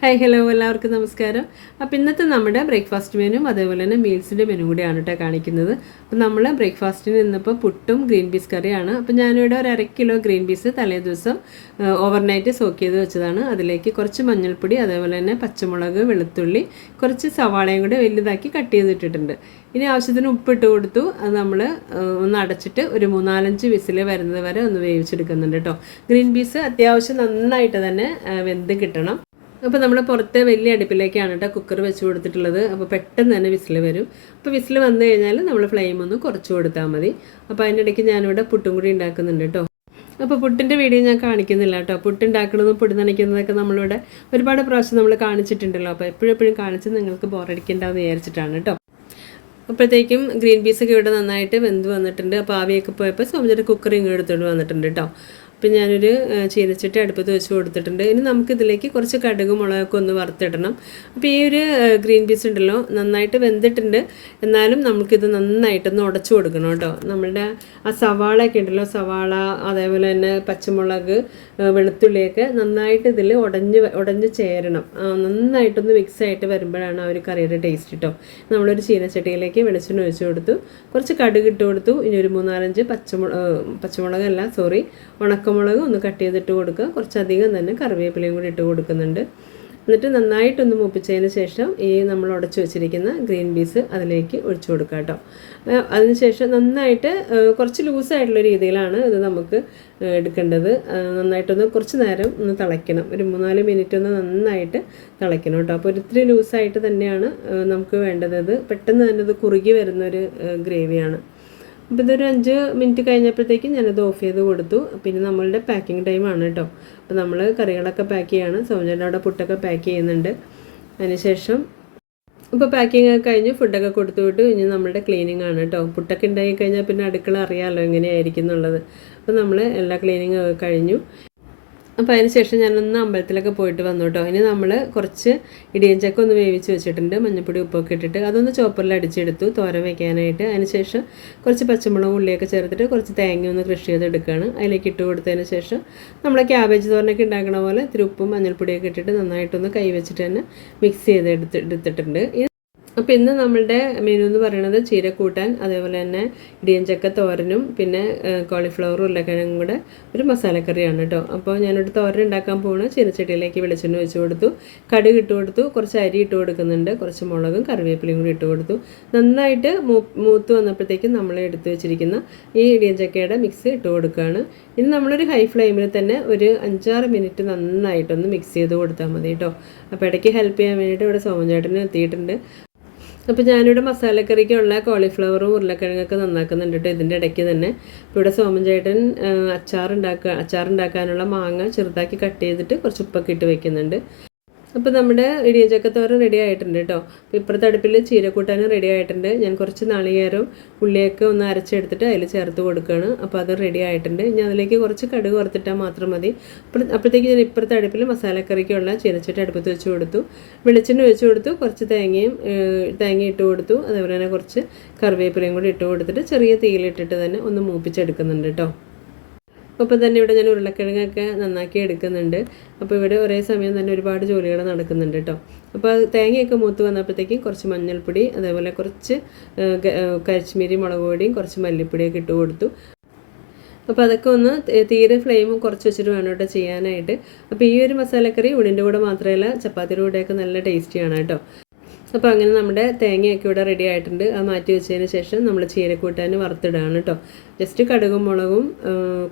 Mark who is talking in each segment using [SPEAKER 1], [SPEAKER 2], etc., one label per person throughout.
[SPEAKER 1] Hi hello എല്ലാവർക്കും നമസ്കാരം. അപ്പോൾ ഇന്നത്തെ നമ്മുടെ ബ്രേക്ക്ഫാസ്റ്റ് മെനു അതേപോലെ തന്നെ മീൽസിന്റെ മെനു കൂടിയാണ് കേട്ടോ കാണിക്കുന്നത്. അപ്പോൾ നമ്മൾ ബ്രേക്ക്ഫാസ്റ്റിന് ഇന്നിപ്പോൾ പുട്ടും ഗ്രീൻ പീസ് കറിയാണ്. അപ്പോൾ ഞാനിവിടെ ഒരു അര കിലോ ഗ്രീൻ പീസ് തലേ ദിവസം ഓവർനൈറ്റ് സോക്ക് ചെയ്ത് വെച്ചതാണ്. അതിലേക്ക് കുറച്ച് മഞ്ഞൾപ്പൊടി അതേപോലെ തന്നെ പച്ചമുളക് വെളുത്തുള്ളി കുറച്ച് സവാളയും കൂടി വലുതാക്കി കട്ട് ചെയ്തിട്ടിട്ടുണ്ട്. ഇനി ആവശ്യത്തിന് ഉപ്പിട്ട് കൊടുത്തു. അത് നമ്മൾ ഒന്ന് അടച്ചിട്ട് ഒരു മൂന്നാലഞ്ച് വിസിൽ വരുന്നത് വരെ ഒന്ന് വേവിച്ചെടുക്കുന്നുണ്ട് കേട്ടോ ഗ്രീൻ പീസ് അത്യാവശ്യം നന്നായിട്ട് തന്നെ വെന്ത് കിട്ടണം. അപ്പോൾ നമ്മൾ പുറത്തെ വലിയ അടുപ്പിലേക്കാണ് കേട്ടോ കുക്കർ വെച്ച് കൊടുത്തിട്ടുള്ളത്. അപ്പോൾ പെട്ടെന്ന് തന്നെ വിസിൽ വരും. അപ്പോൾ വിസിൽ വന്നു കഴിഞ്ഞാൽ നമ്മൾ ഫ്ലെയിം ഒന്ന് കുറച്ച് കൊടുത്താൽ മതി. അപ്പോൾ അതിനിടയ്ക്ക് ഞാനിവിടെ പുട്ടും കൂടി ഉണ്ടാക്കുന്നുണ്ട് കേട്ടോ. അപ്പോൾ പുട്ടിന്റെ വീഡിയോ ഞാൻ കാണിക്കുന്നില്ല കേട്ടോ. പുട്ടുണ്ടാക്കുന്നതും പുട്ട് നനയ്ക്കുന്നതൊക്കെ നമ്മളിവിടെ ഒരുപാട് പ്രാവശ്യം നമ്മൾ കാണിച്ചിട്ടുണ്ടല്ലോ. അപ്പോൾ എപ്പോഴും എപ്പോഴും കാണിച്ച് നിങ്ങൾക്ക് ബോറടിക്കേണ്ടാന്ന് വിചാരിച്ചിട്ടാണ് കേട്ടോ. അപ്പോഴത്തേക്കും ഗ്രീൻ പീസൊക്കെ ഇവിടെ നന്നായിട്ട് വെന്ത് വന്നിട്ടുണ്ട്. അപ്പോൾ ആവിയൊക്കെ പോയപ്പോൾ സോമചേട്ടൻ കുക്കർ ഇങ്ങോട്ട് എടുത്തുകൊണ്ട് വന്നിട്ടുണ്ട് കേട്ടോ. അപ്പം ഞാനൊരു ചീനച്ചട്ടി അടുപ്പത്ത് വെച്ച് കൊടുത്തിട്ടുണ്ട്. ഇനി നമുക്കിതിലേക്ക് കുറച്ച് കടുക് മുളകൊക്കെ ഒന്ന് വറുത്തിടണം. അപ്പോൾ ഈ ഒരു ഗ്രീൻ പീസ് ഉണ്ടല്ലോ നന്നായിട്ട് വെന്തിട്ടുണ്ട്. എന്നാലും നമുക്കിത് നന്നായിട്ടൊന്ന് ഉടച്ചു കൊടുക്കണം കേട്ടോ. നമ്മളുടെ ആ സവാളയൊക്കെ ഉണ്ടല്ലോ സവാള അതേപോലെ തന്നെ പച്ചമുളക് വെളുത്തുള്ളിയൊക്കെ നന്നായിട്ട് ഇതിൽ ഉടഞ്ഞ് ഉടഞ്ഞ് ചേരണം. നന്നായിട്ടൊന്ന് മിക്സ് ആയിട്ട് വരുമ്പോഴാണ് ആ ഒരു കറിയുടെ ടേസ്റ്റ് കേട്ടോ നമ്മളൊരു ചീനച്ചട്ടിയിലേക്ക് വെളിച്ചെണ്ണ ഒഴിച്ച് കൊടുത്തു. കുറച്ച് കടുക് ഇട്ട് കൊടുത്തു. ഇനി ഒരു മൂന്നാലഞ്ച് പച്ചമുളക് പച്ചമുളകല്ല സോറി ഉണക്കമുളക് ഒന്ന് കട്ട് ചെയ്തിട്ട് കൊടുക്കുക. കുറച്ചധികം തന്നെ കറിവേപ്പിലയും കൂടി ഇട്ട് കൊടുക്കുന്നുണ്ട്. എന്നിട്ട് നന്നായിട്ടൊന്ന് മൂപ്പിച്ചതിന് ശേഷം ഈ നമ്മൾ ഉടച്ചു വെച്ചിരിക്കുന്ന ഗ്രീൻ പീസ് അതിലേക്ക് ഒഴിച്ചു കൊടുക്കുക കേട്ടോ. അതിനുശേഷം നന്നായിട്ട് കുറച്ച് ലൂസായിട്ടുള്ള രീതിയിലാണ് ഇത് നമുക്ക് എടുക്കേണ്ടത്. നന്നായിട്ടൊന്ന് കുറച്ച് നേരം ഒന്ന് തിളയ്ക്കണം. ഒരു മൂന്നാൽ മിനിറ്റ് ഒന്ന് നന്നായിട്ട് തിളയ്ക്കണം കേട്ടോ. അപ്പോൾ ഒരിത്തിരി ലൂസായിട്ട് തന്നെയാണ് നമുക്ക് വേണ്ടത്. പെട്ടെന്ന് തന്നെ ഇത് കുറുകി വരുന്നൊരു ഗ്രേവിയാണ് അപ്പോൾ ഇതൊരു അഞ്ച് മിനിറ്റ് കഴിഞ്ഞപ്പോഴത്തേക്കും ഞാനത് ഓഫ് ചെയ്ത് കൊടുത്തു. പിന്നെ നമ്മളുടെ പാക്കിംഗ് ടൈമാണ് കേട്ടോ അപ്പോൾ നമ്മൾ കറികളൊക്കെ പാക്ക് ചെയ്യാണ്. സൗജന്റെ അവിടെ പുട്ടൊക്കെ പാക്ക് ചെയ്യുന്നുണ്ട്. അതിനുശേഷം ഇപ്പോൾ പാക്കിംഗ് ഒക്കെ കഴിഞ്ഞ് ഫുഡൊക്കെ കൊടുത്തു വിട്ടു. ഇനി നമ്മളുടെ ക്ലീനിങ് ആണ് കേട്ടോ പുട്ടൊക്കെ ഉണ്ടായി കഴിഞ്ഞാൽ പിന്നെ അടുക്കള അറിയാമല്ലോ എങ്ങനെയായിരിക്കും എന്നുള്ളത്. അപ്പോൾ നമ്മൾ എല്ലാ ക്ലീനിങ് ഒക്കെ കഴിഞ്ഞു. അപ്പോൾ അതിന് ശേഷം ഞാനൊന്ന് അമ്പലത്തിലൊക്കെ പോയിട്ട് വന്നു കേട്ടോ ഇനി നമ്മൾ കുറച്ച് ഇടിയഞ്ചക്ക ഒന്ന് വേവിച്ച് വെച്ചിട്ടുണ്ട്. മഞ്ഞപ്പൊടി ഉപ്പൊക്കെ ഇട്ടിട്ട് അതൊന്ന് ചോപ്പറിൽ അടിച്ചെടുത്തു തോര വയ്ക്കാനായിട്ട് അതിന് ശേഷം കുറച്ച് പച്ചമുളക് ഉള്ളിയൊക്കെ ചേർത്തിട്ട് കുറച്ച് തേങ്ങ ഒന്ന് കൃഷി ചെയ്തെടുക്കുകയാണ് അതിലേക്ക് ഇട്ട് കൊടുത്തതിന് ശേഷം നമ്മൾ ക്യാബേജ് തോരനൊക്കെ ഉണ്ടാക്കണ പോലെ ഇത്തിരി ഉപ്പും മഞ്ഞൾപ്പൊടിയൊക്കെ ഇട്ടിട്ട് നന്നായിട്ടൊന്ന് കൈ വെച്ചിട്ട് തന്നെ മിക്സ് ചെയ്ത് എടുത്ത് എടുത്തിട്ടുണ്ട്. അപ്പോൾ ഇന്ന് നമ്മളുടെ മെനു എന്ന് പറയുന്നത് ചീരക്കൂട്ടാൻ അതേപോലെ തന്നെ ഇടിയഞ്ചക്ക തോരനും പിന്നെ കോളിഫ്ലവറും ഉരുളക്കിഴങ്ങും കൂടെ ഒരു മസാലക്കറിയാണ് കേട്ടോ. അപ്പോൾ ഞാനൊരു തോരൻ ഉണ്ടാക്കാൻ പോകുന്ന ചീരച്ചട്ടിയിലേക്ക് വെളിച്ചെണ്ണ വെച്ച് കൊടുത്തു. കടുക് ഇട്ട് കൊടുത്തു. കുറച്ച് അരി ഇട്ട് കൊടുക്കുന്നുണ്ട്. കുറച്ച് മുളകും കറിവേപ്പിലയും കൂടി ഇട്ട് കൊടുത്തു. നന്നായിട്ട് മൂത്ത് വന്നപ്പോഴത്തേക്കും നമ്മൾ എടുത്തു വെച്ചിരിക്കുന്ന ഈ ഇടിയഞ്ചക്കയുടെ മിക്സ് ഇട്ട് കൊടുക്കുകയാണ്. ഇനി നമ്മളൊരു ഹൈ ഫ്ലെയിമിൽ തന്നെ ഒരു അഞ്ചാറ് മിനിറ്റ് നന്നായിട്ടൊന്ന് മിക്സ് ചെയ്ത് കൊടുത്താൽ മതി കേട്ടോ. അപ്പോൾ ഇടയ്ക്ക് ഹെൽപ്പ് ചെയ്യാൻ വേണ്ടിയിട്ട് ഇവിടെ സോമചേട്ടന് എത്തിയിട്ടുണ്ട്. അപ്പോൾ ഞാനിവിടെ മസാലക്കറിക്കുള്ള കോളിഫ്ലവറും ഉരുളക്കിഴങ്ങൊക്കെ നന്നാക്കുന്നുണ്ട് കേട്ടോ. ഇതിന്റെ ഇടയ്ക്ക് തന്നെ. ഇപ്പോൾ ഇവിടെ സോമൻ ചേട്ടൻ അച്ചാർ അച്ചാറുണ്ടാക്കാനുള്ള മാങ്ങ ചെറുതാക്കി കട്ട് ചെയ്തിട്ട് കുറച്ച് ഉപ്പൊക്കെ ഇട്ട് വെക്കുന്നുണ്ട്. അപ്പോൾ നമ്മുടെ ഇടിയച്ചക്കത്തോരൻ റെഡി ആയിട്ടുണ്ട് കേട്ടോ അപ്പോൾ ഇപ്പുറത്തെ അടുപ്പിൽ ചീരക്കൂട്ടാനും റെഡി ആയിട്ടുണ്ട്. ഞാൻ കുറച്ച് നാളികേരവും ഉള്ളിയൊക്കെ ഒന്ന് അരച്ചെടുത്തിട്ട് അതിൽ ചേർത്ത് കൊടുക്കുകയാണ് അപ്പോൾ അത് റെഡി ആയിട്ടുണ്ട്. ഇനി അതിലേക്ക് കുറച്ച് കടുക് വറുത്തിട്ടാൽ മാത്രം മതി. അപ്പോഴത്തേക്ക് ഞാൻ ഇപ്പുറത്തെ അടുപ്പിൽ മസാലക്കറിക്കുള്ള ചീനച്ചട്ടി അടുപ്പത്ത് വെച്ച് കൊടുത്തു. വെളിച്ചെണ്ണ ഒഴിച്ച് കൊടുത്തു. കുറച്ച് തേങ്ങയും തേങ്ങ ഇട്ട് കൊടുത്തു. അതേപോലെ തന്നെ കുറച്ച് കറിവേപ്പിലയും കൂടി ഇട്ട് കൊടുത്തിട്ട് ചെറിയ തീയിലിട്ടിട്ട് തന്നെ ഒന്ന് മൂപ്പിച്ചെടുക്കുന്നുണ്ട് കേട്ടോ അപ്പോൾ തന്നെ ഇവിടെ ഞാൻ ഉരുളക്കിഴങ്ങൊക്കെ നന്നാക്കി എടുക്കുന്നുണ്ട്. അപ്പോൾ ഇവിടെ ഒരേ സമയം തന്നെ ഒരുപാട് ജോലികൾ നടക്കുന്നുണ്ട് കേട്ടോ അപ്പോൾ അത് തേങ്ങയൊക്കെ മൂത്ത് വന്നപ്പോഴത്തേക്കും കുറച്ച് മഞ്ഞൾപ്പൊടി അതേപോലെ കുറച്ച് കശ്മീരി മുളക് പൊടിയും കുറച്ച് മല്ലിപ്പൊടിയൊക്കെ ഇട്ട് കൊടുത്തു. അപ്പോൾ അതൊക്കെ ഒന്ന് തീരെ ഫ്ലെയിം കുറച്ച് വെച്ചിട്ട് വേണം കേട്ടോ ചെയ്യാനായിട്ട്. അപ്പോൾ ഈ ഒരു മസാലക്കറി ഉണിന്റെ കൂടെ മാത്രമല്ല ചപ്പാത്തിയുടെ കൂടെയൊക്കെ നല്ല ടേസ്റ്റിയാണ് കേട്ടോ അപ്പോൾ അങ്ങനെ നമ്മുടെ തേങ്ങയൊക്കെ ഇവിടെ റെഡി ആയിട്ടുണ്ട്. അത് മാറ്റി വെച്ചതിന് ശേഷം നമ്മൾ ചീരക്കൂട്ടാൻ വറുത്തിടുകയാണ് കേട്ടോ ജസ്റ്റ് കടുകും മുളകും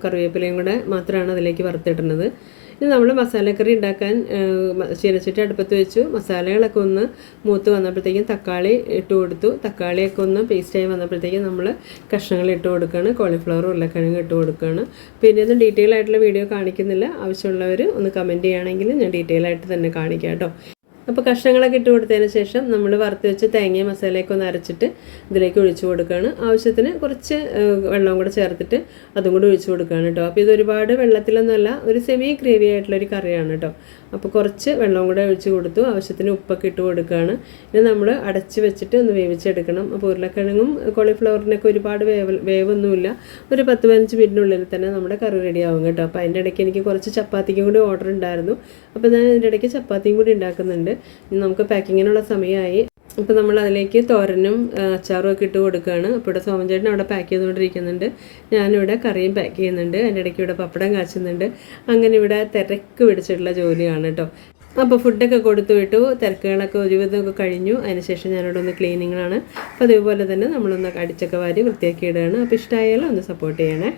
[SPEAKER 1] കറിവേപ്പിലയും കൂടെ മാത്രമാണ് അതിലേക്ക് വറുത്തിടുന്നത്. ഇനി നമ്മൾ മസാലക്കറി ഉണ്ടാക്കാൻ ചീനച്ചട്ടി അടുപ്പത്ത് വെച്ചു. മസാലകളൊക്കെ ഒന്ന് മൂത്ത് വന്നപ്പോഴത്തേക്കും തക്കാളി ഇട്ട് കൊടുത്തു. തക്കാളിയൊക്കെ ഒന്ന് പേസ്റ്റായി വന്നപ്പോഴത്തേക്കും നമ്മൾ കഷ്ണങ്ങൾ ഇട്ട് കൊടുക്കുകയാണ്. കോളിഫ്ലവറും ഉരുളക്കിഴങ്ങ് ഇട്ട് കൊടുക്കുകയാണ്. പിന്നെ ഒന്നും ഡീറ്റെയിൽ ആയിട്ടുള്ള വീഡിയോ കാണിക്കുന്നില്ല. ആവശ്യമുള്ളവർ ഒന്ന് കമന്റ് ചെയ്യുകയാണെങ്കിൽ ഞാൻ ഡീറ്റെയിൽ ആയിട്ട് തന്നെ കാണിക്കാം കേട്ടോ അപ്പോൾ കഷ്ണങ്ങളൊക്കെ ഇട്ട് കൊടുത്തതിന് ശേഷം നമ്മൾ വറുത്ത് വെച്ച് തേങ്ങയും മസാലയൊക്കെ ഒന്ന് അരച്ചിട്ട് ഇതിലേക്ക് ഒഴിച്ചു കൊടുക്കുകയാണ്. ആവശ്യത്തിന് കുറച്ച് വെള്ളം വെള്ളവും കൂടെ ചേർത്തിട്ട് അതും കൂടി ഒഴിച്ചു കൊടുക്കുകയാണ് കേട്ടോ. അപ്പോൾ ഇത് ഒരുപാട് വെള്ളത്തിലൊന്നുമല്ല ഒരു സെമി ഗ്രേവി ആയിട്ടുള്ള ഒരു കറിയാണ് കേട്ടോ. അപ്പോൾ കുറച്ച് വെള്ളവും കൂടെ ഒഴിച്ച് കൊടുത്തു. ആവശ്യത്തിന് ഉപ്പൊക്കെ ഇട്ട് കൊടുക്കുകയാണ് ഇനി നമ്മൾ അടച്ച് വെച്ചിട്ട് ഒന്ന് വേവിച്ചെടുക്കണം. അപ്പോൾ ഉരുളക്കിഴങ്ങും കോളിഫ്ലവറിനൊക്കെ ഒരുപാട് വേവ് വേവൊന്നുമില്ല. ഒരു പത്ത് പതിനഞ്ച് മിനിറ്റിനുള്ളിൽ തന്നെ നമ്മുടെ കറി റെഡി ആവും കേട്ടോ. അപ്പോൾ അതിന്റെ ഇടയ്ക്ക് എനിക്ക് കുറച്ച് ചപ്പാത്തിക്കും കൂടി ഓർഡർ ഉണ്ടായിരുന്നു. അപ്പോൾ ഞാൻ അതിന്റെ ഇടയ്ക്ക് ചപ്പാത്തിയും കൂടി ഉണ്ടാക്കുന്നുണ്ട്. നമുക്ക് പാക്കിങ്ങിനുള്ള സമയമായി. അപ്പോൾ നമ്മൾ അതിലേക്ക് തോരനും അച്ചാറും ഒക്കെ ഇട്ട് കൊടുക്കുകയാണ്. അപ്പോൾ ഇവിടെ സോമൻ ചേട്ടൻ അവിടെ പാക്ക് ചെയ്തുകൊണ്ടിരിക്കുന്നുണ്ട്. ഞാനിവിടെ കറിയും പാക്ക് ചെയ്യുന്നുണ്ട്. അതിന്റെ ഇടയ്ക്ക് ഇവിടെ പപ്പടം കാച്ചുന്നുണ്ട്. അങ്ങനെ ഇവിടെ തിരക്ക് പിടിച്ചിട്ടുള്ള ജോലിയാണ് കേട്ടോ അപ്പോൾ ഫുഡൊക്കെ കൊടുത്തു വിട്ടു. തിരക്കുകളൊക്കെ ഒരുവിധമൊക്കെ കഴിഞ്ഞു. അതിനുശേഷം ഞാനിവിടെ ഒന്ന് ക്ലീനിങ്ങിലാണ് അപ്പോൾ അതേപോലെ തന്നെ നമ്മളൊന്ന് അടിച്ചൊക്കെ വാരി വൃത്തിയാക്കി ഇടുകയാണ്. അപ്പോൾ ഇഷ്ടമായാലും ഒന്ന് സപ്പോർട്ട് ചെയ്യണേ.